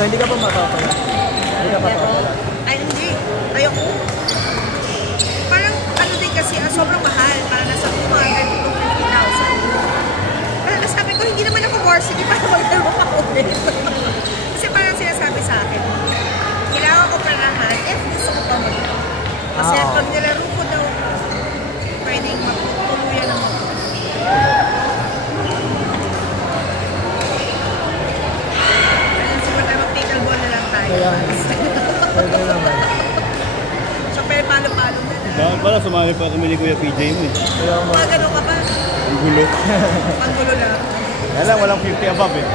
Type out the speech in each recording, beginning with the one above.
So, hindi ka pa matapala? Hindi ka pa matapala? Ay, hindi. Ayoko. Parang ano din kasi, sobrang mahal. Parang nasa 250,000. Kaya sabi ko, hindi naman ako varsity para maglaro ako ulit. Kasi parang sinasabi sa akin, kailangan ko parahan if gusto ko pa maglaro. Kasi pag nilaro ko daw, pwedeng magtuluyan ng mga. Kaya siguro tayo mag-pickleball na lang tayo. Pwede naman. So, pero palo-palo na lang. Bakit pala sumali pa kami ni Kuya PJ mo eh? Mga gano'n ka pa? Ang gulo. Ang gulo lang. Kaya lang, walang 50 above eh.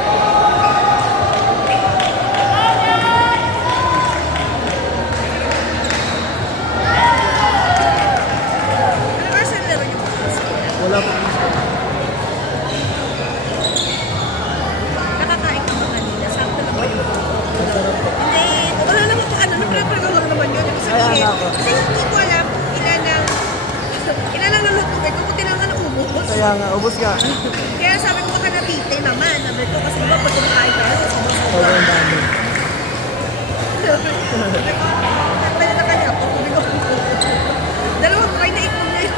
Ano ba sa laro niyo? Wala pa. Nakakain ka ba kanina? Sakto lang ba yun? Masarap po. Hindi. Wala naman pa ano. Naprapagawa lang naman yun. Ibig sabihin, kasi hindi ko alam ilan ang lulutugay ko. Buti lang nga naubos. Kaya nga, ubos ka. Kaya sabi ko baka napite naman. Sabi ko kasi diba pag kumakain tayo, Sobrang sobrang dami. kaya na kanya ako. Dalawang kain na itlog na yun.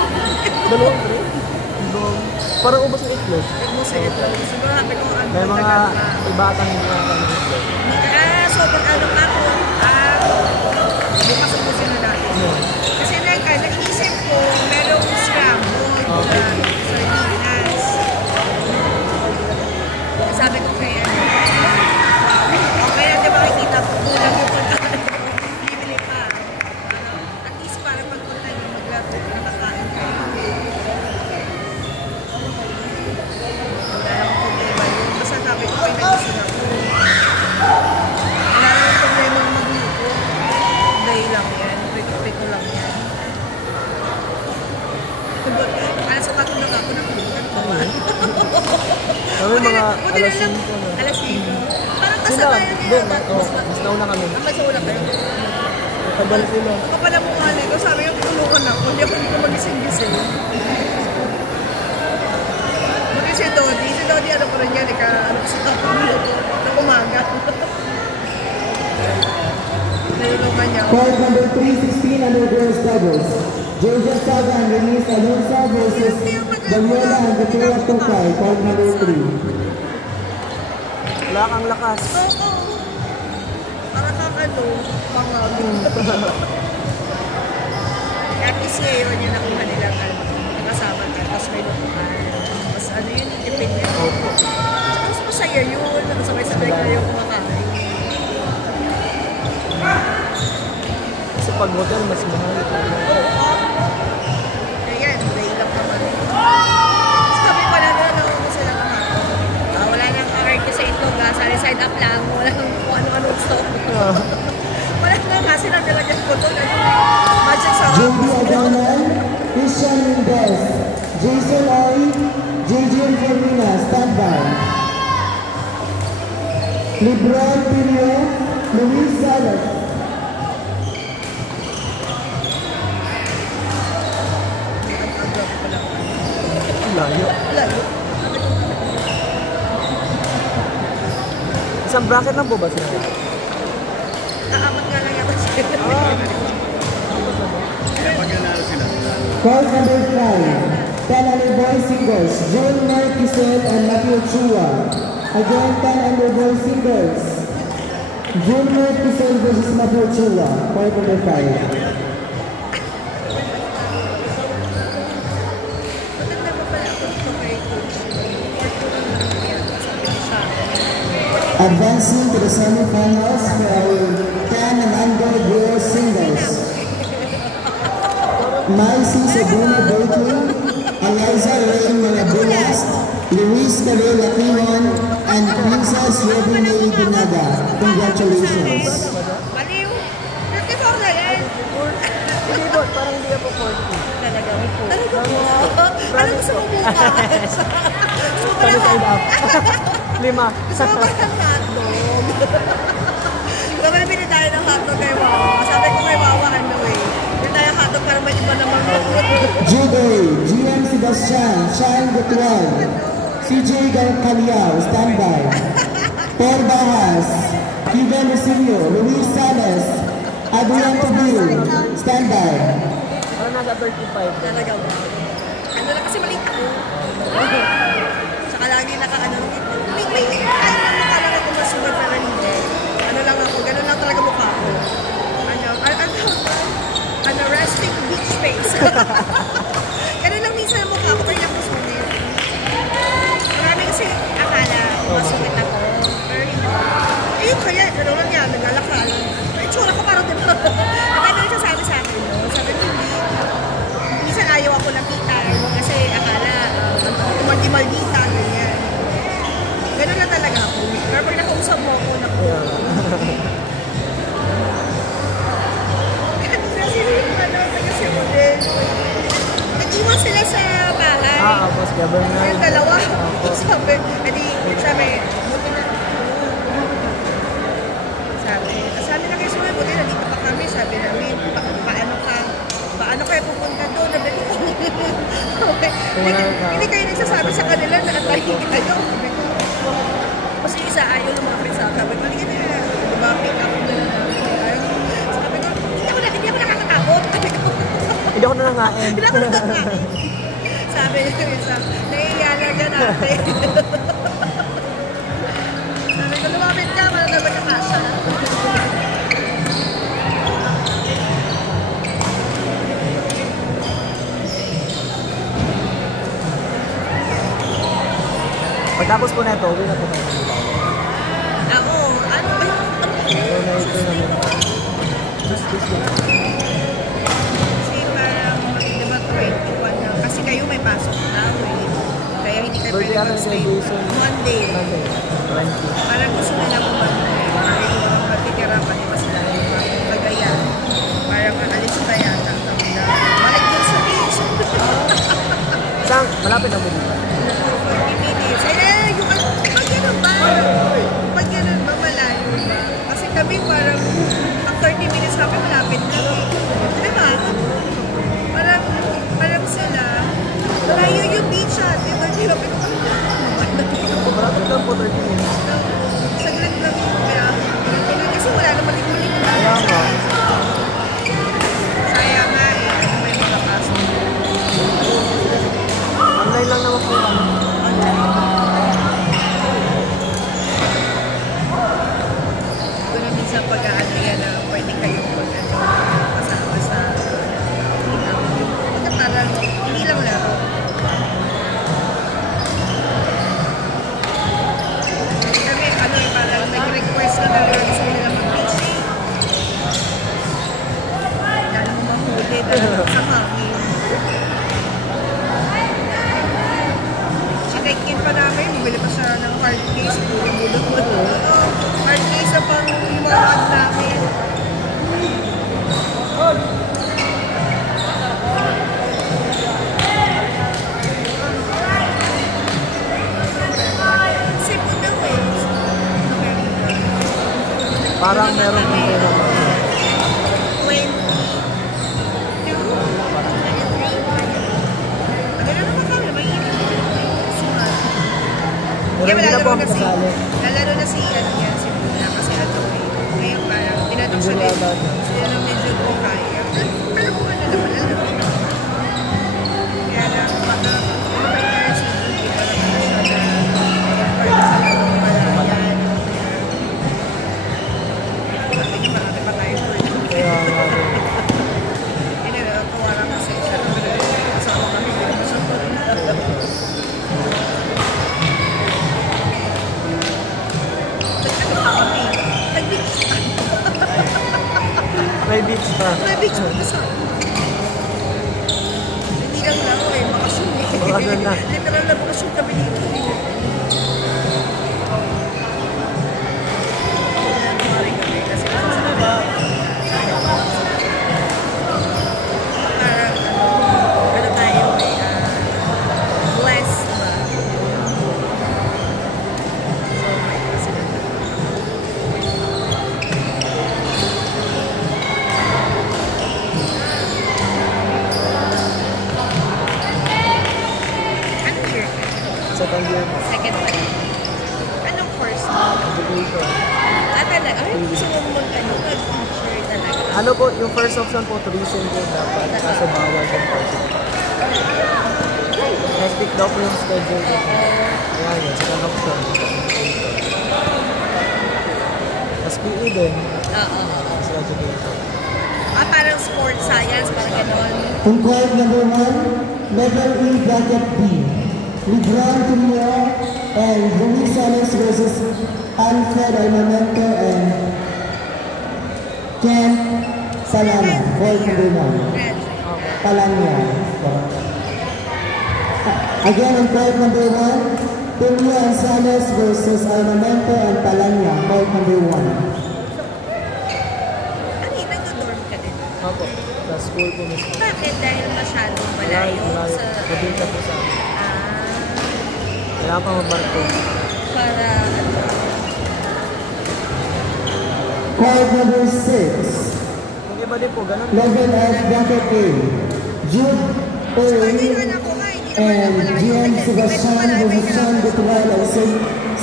Dalawang tray? Parang ubos ng itlog. Siguro sabi ko ano. May mga ibatang hindi na kami itlog. Sobrang ano pa ako. Bukas ubusin na natin. Kasi nag-iisip ko, merong scramble na sardinas. Sabi ko kaya, okay na di ba makikita ko kulang yung pagkain ko. Bibili pa. At least para pagpunta nyo maglaro, nakakain kayo. Wala lang problema yun. Basta sabi ko kayo nagising ako. Wala lang problema ang magluto. Dahil lang yan. Pito lang yan. Alas 4 na ako nakulitan ko ba? Kami mga alas 5 na. Alas 5. Parang Sila, kasabayan doon, nila. mas nauna kami. Mas nauna kayo. Tagal sila. Ako pala mukha nito. Sabi ko, tulungan ako. Hindi ako dito magising-gising. Buti si Dodi. Si Dodi ano ko rin yan. Ano kasi tapos nito. Na umaga. Nalulungan niya ako. Court number 316 under girls doubles. Joseph Saga and Denise Alonso versus Daniela and Victoria Tokay. Court number 3. Wala kang lakas. Oo. Para kang ano, pangagin. At least ngayon yun nakuha nilang nakasama ka. Tapos may lukuhan. Tapos ano yun, tipid yun. Tapos masaya yun. Sabay-sabay kayo kumakain. Sa pag-hotel, mas mahal. Oo. Kaya yan, day lang naman. Sabi ko na ako sila kumakain. Wala nang karke sa itlog. Side up lang. Wala nang kung ano-ano gusto. Wala nang nga silang nilagyan ko ito. Magic sa Judy O'Donnell, Christian Mendez, Jason Oy, JJ Fermina, standby. Lebron Pirio, Luis Salas. Layo. layo. Isang bracket lang po ba sila? Naamat nga lang ako siya. Kaya pag nanalo sila. Court number 5, Penalty Boys Singles, June Marquisel and Matthew Chua. Again, 10 under boys singles. June Marquisel versus Matthew Chua. Court number 5. Maganda pa pala ako dito kay Coach. Advancing to the semifinals for our 10 and under girls singles. Maisy Sabuna Berkeley, Eliza Rain Marabulas, Luis Carol Aquilon, and Princess Robinay Binaga. Congratulations. Baliw! 34 na yan! Hindi po, parang hindi ka po 40. Talaga po. Talaga po. Ano gusto mo bukas? Gusto mo Side lang up. 5. Gusto mo ba ng hotdog? Diba bili tayo ng hotdog kay Wawa? Sabi ko kay Wawa, ano eh. Bili tayo ng hotdog para may iba naman. Juday, GM Sebastian, Shine Gutuan, CJ Calcaliao, standby. Por Bahas, Steven Lucinio, Luis Salas, Adrian Tubil, stand by. Parang nasa 35. Talaga ba? Ano lang kasi maliit ako. Saka lagi naka-ano. May kahit na mukha lang ako masugat pero hindi. Ano lang ako, ganun lang talaga mukha ko. Ano, resting beach face. Ganun lang minsan ang mukha ko, pero lang masungit. Marami kasi akala, masungit ako. Pero hindi. Ayun kaya, gano'n lang yan, naglalaka. Itsura ko parang din. Nakita rin siya sabi sa akin, no? Sabi ko, hindi. Minsan ayaw ako nakita, kasi akala, maldita, ganyan. Ganun lang talaga ako. Pero pag nakausap mo ako, naku. Nag-iwan sila sa bahay. Boss Governor. Yung dalawa. Sabi, buti na. Sabi na kayo sila, buti na dito pa kami. Sabi namin, paano kayo pupunta doon? Okay. Hindi kayo nagsasabi sa kanila na atayin kayo. Kasi isa ayaw lumapit sa akin. Sabi ko, hindi na. Diba, pick up na. Sabi ko, hindi ako nakakatakot. Hindi ako nanangain. Hindi ako nakakain. Sabi niya isa, naiiya lang yan ate. Sabi ko, lumapit ka, para naman ka kasha. Pagtapos po na ito, uwi na po tayo. Ako, ano ba yung kasi parang, di ba 21 na, kasi kayo may pasok na, kaya hindi kayo pwede mag-stay. Monday. Parang gusto nila po Monday. Parang matitira pa, di ba sila? Pagayan. Parang aalis pa yata. Balik din sa beach. Saan? Malapit na po dito. 40 minutes. Yung pag ganun ba? Pag ganun ba, malayo ba? Kasi kami parang pag 30 minutes kami malapit na eh. Diba? Parang sila, malayo yung beach at ito, di ba? Malapit lang po 30 minutes. Saglit lang yun. Kaya, kasi wala naman ikulit. Kaya nga. Sayang nga eh. May mga pasok. Online lang naman po kami. Doon minsan pag-aano yan na pwede kayo kasama sa parang hindi lang laro. Kami parang nag-request na talaga gusto nila mag-fishing. Dahil mo mahuli talaga sa hangin. Check-in pa namin, bumili pa siya ng hard case. Hard case sa pang-iwag namin. Cebu na Parang meron po pero 22. Ano naman kami, may pero hindi na po kami kasali. Lalaro na si Buna kasi ngayon parang tinatok siya din. Sila na medyo po kaya. Pero kung ano naman, lalaro na. Kaya lang, may parents na hindi pa naman siya na para sa laro pala yan. Sabi niya, marami pa tayo for it. Kaya nga. Hindi na, kawara kasi siya. Kasama kami, hindi naman siya May beach pa. May beach pa sa hindi lang lang eh, bakasyon eh. Bakasyon na. Literal na bakasyon kami dito eh. Kaya kami kasi parang gano'n tayo may blessed ba? So may kasi anong year ka? Second year po. Second one. Anong course? Education. Talaga? Ay, Ano po, yung first option po, tourism po dapat. Kaso bawal po po. Hectic daw po yung schedule ko. Ayan yun, second option. Tapos PE din. Oo. Tapos education. Parang sports science, parang gano'n. On court number 1, level E bracket B. LeBron Tumio and Luis Salas versus Alfred Armamento and Ken Salama. Court number 1. Palanya. Again, on court number 1, Tumio and Salas versus Armamento and Palanya. Court number 1. Opo, sa school po mismo. Bakit? Dahil masyadong malayo sa... Mabinta po sa akin. Kaya pa mabarko. Para... Court number 6. Yung iba din po, ganun. Level F bracket A. Jude Owen and Gian Sebastian versus Sean Gutural and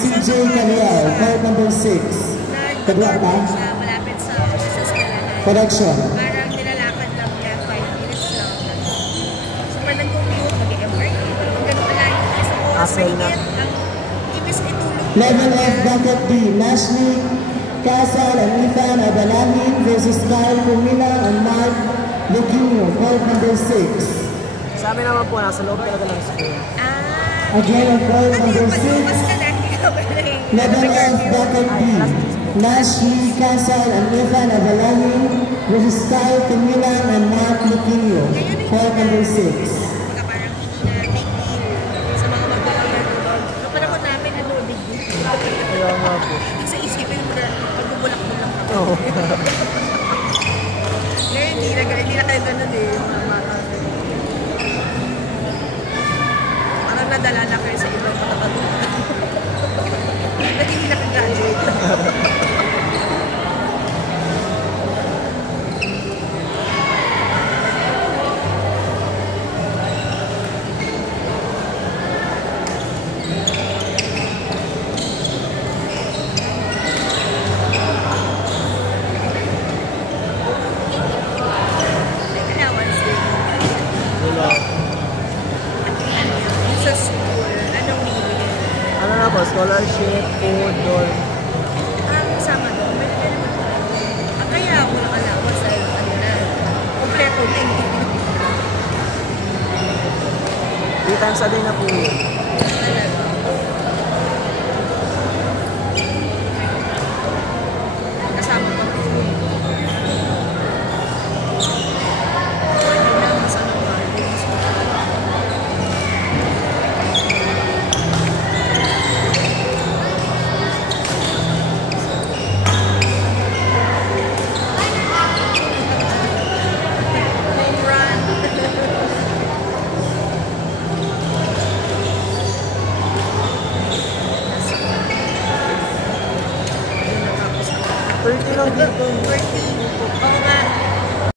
CJ Caliao. Court number 6. Kadwa pa? Malapit sa eskwelahan. Correction. Parang nilalakad lang niya, 5 minutes lang. So, parang nag-commute, mag-MRT, parang ganun na lang. Isang oras mahigit, ang ibis itulog. Level F bracket B. Nashley Casal and Ethan Abalahin versus Kyle Pumila and Mark Leguino. Court number 6. Sa amin naman po, nasa loob talaga ng school. Again, on court number 6. Level F bracket B. Nashley Casal and Ethan Abalahin versus Kyle Pumila and Mark Leguino. Court number 6. Parang hindi na sa mga mag-aaral. Nung panahon namin, big deal. Kaya nga po. Sa isipin mo na pag-bulak-bulak ako. Oo. Ngayon, hindi na kayo ganun eh. Parang nadala na kayo sa ibang katatalunan. Dahil hindi nakagraduate. Sa school, anong meaning? Ano na po, scholarship, food, dorm. Kasama doon, may naman po. Kaya ako nakalawa sa ano na, kompleto na eh. 3 times a day na po yun. Talaga. Kasama pa po. Pwede na, mas ano ba? Home run. 30 lang dito. 30. Oo nga.